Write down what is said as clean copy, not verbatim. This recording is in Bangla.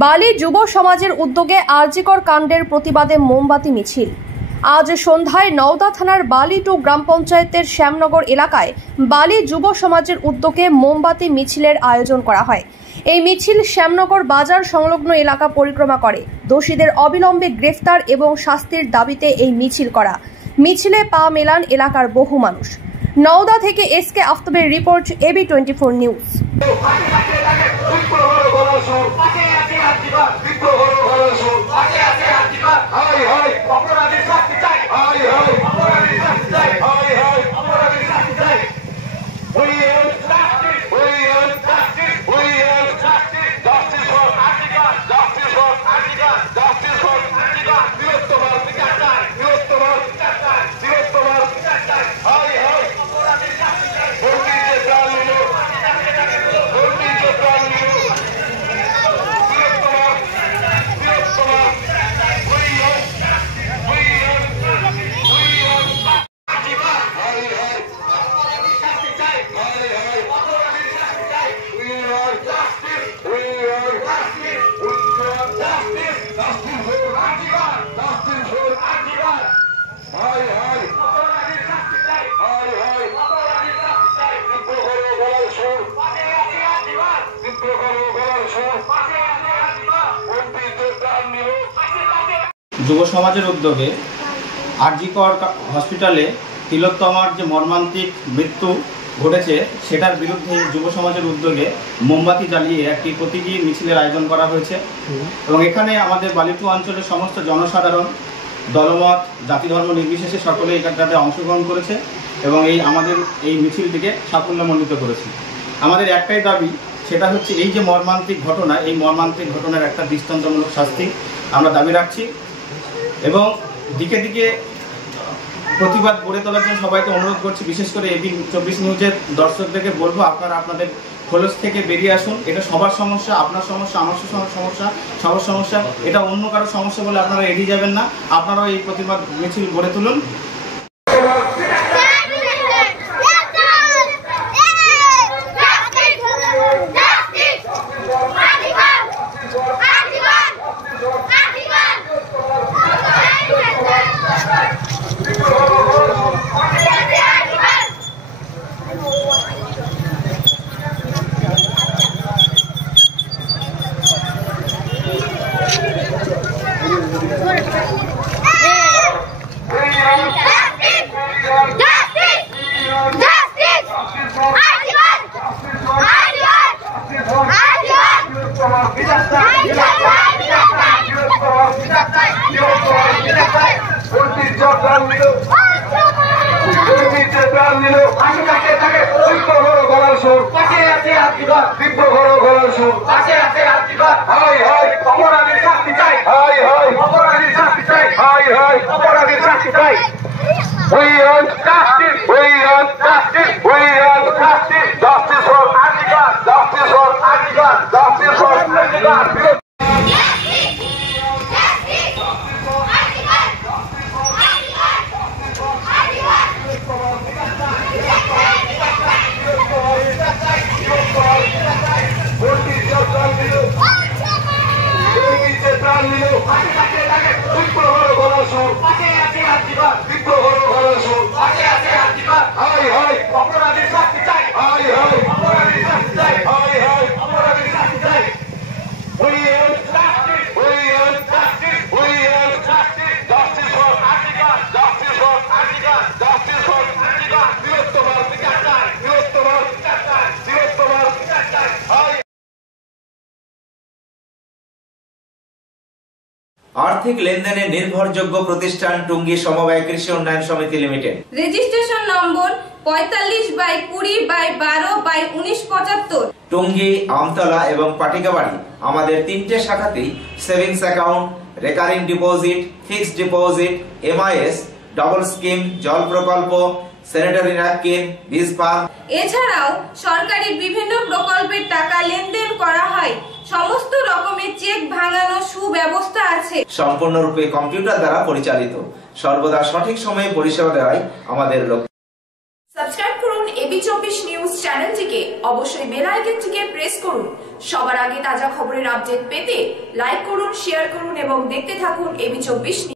বালি যুব সমাজের উদ্যোগে আরজিকর কাণ্ডের প্রতিবাদে মোমবাতি মিছিল। আজ সন্ধ্যায় নওদা থানার বালি 2 গ্রাম পঞ্চায়েতের শ্যামনগর এলাকায় বালি যুব সমাজের উদ্যোগে মোমবাতি মিছিলের আয়োজন করা হয়। এই মিছিল শ্যামনগর বাজার সংলগ্ন এলাকা পরিক্রমা করে। দোষীদের অবিলম্বে গ্রেফতার এবং শাস্তির দাবিতে এই মিছিল করা। মিছিলে পা মেলান এলাকার বহু মানুষ। নওদা থেকে এসকে আফতাবের রিপোর্ট, AB24 নিউজ। যুব সমাজের উদ্যোগে আরজিকর হসপিটালে তিলোত্তমার যে মর্মান্তিক মৃত্যু ঘটেছে সেটার বিরুদ্ধে যুব সমাজের উদ্যোগে মোমবাতি জ্বালিয়ে একটি প্রতীকী মিছিলের আয়োজন করা হয়েছে এবং এখানে আমাদের বালি 2 অঞ্চলের সমস্ত জনসাধারণ দলমত জাতি ধর্ম নির্বিশেষে সকলে এটাতে অংশগ্রহণ করেছে এবং আমাদের এই মিছিলটিকে সাফল্যমণ্ডিত করেছে। আমাদের একটাই দাবি, সেটা হচ্ছে এই যে মর্মান্তিক ঘটনা, এই মর্মান্তিক ঘটনার একটা দৃষ্টান্তমূলক শাস্তি আমরা দাবি রাখছি এবং দিকে দিকে প্রতিবাদ গড়ে তোলার জন্য সবাইকে অনুরোধ করছি। বিশেষ করে AB24 নিউজের দর্শকদেরকে বলবো, আপনারা আপনাদের খোলস থেকে বেরিয়ে আসুন। এটা সবার সমস্যা, আপনার সমস্যা, আমার সমস্যা, সবার সমস্যা। এটা অন্য কারো সমস্যা বলে আপনারা এড়িয়ে যাবেন না। আপনারাও এই প্রতিবাদ মিছিল গড়ে তুলুন। আর্থিক লেনদেনে নির্ভরযোগ্য প্রতিষ্ঠান টুঙ্গি সমবায় কৃষি উন্নয়ন সমিতি limited. Registration number 45/20/12/1975। Tungi, Amtala এবং পাটিকাবাড়ি আমাদের 3টে শাখাতেই savings account, recurring deposit, fixed deposit, MIS, double scheme, জল প্রকল্প, স্যানিটারি ন্যাপকিন, বীজ পাম্প এছাড়াও সরকারি বিভিন্ন প্রকল্পের টাকা লেনদেন করা হয়। সমস্ত রকমের চেক ভাঙানো সুব্যবস্থা আছে। সম্পূর্ণরূপে কম্পিউটার দ্বারা পরিচালিত। সর্বদা সঠিক সময়ে পরিষেবা দেওয়াই আমাদের লক্ষ্য। সাবস্ক্রাইব করুন AB24 নিউজ চ্যানেলটিকে, অবশ্যই বেল আইকনটিকে প্রেস করুন সবার আগে তাজা খবরের আপডেট পেতে লাইক করুন, শেয়ার করুন এবং দেখতে থাকুন এবি 24।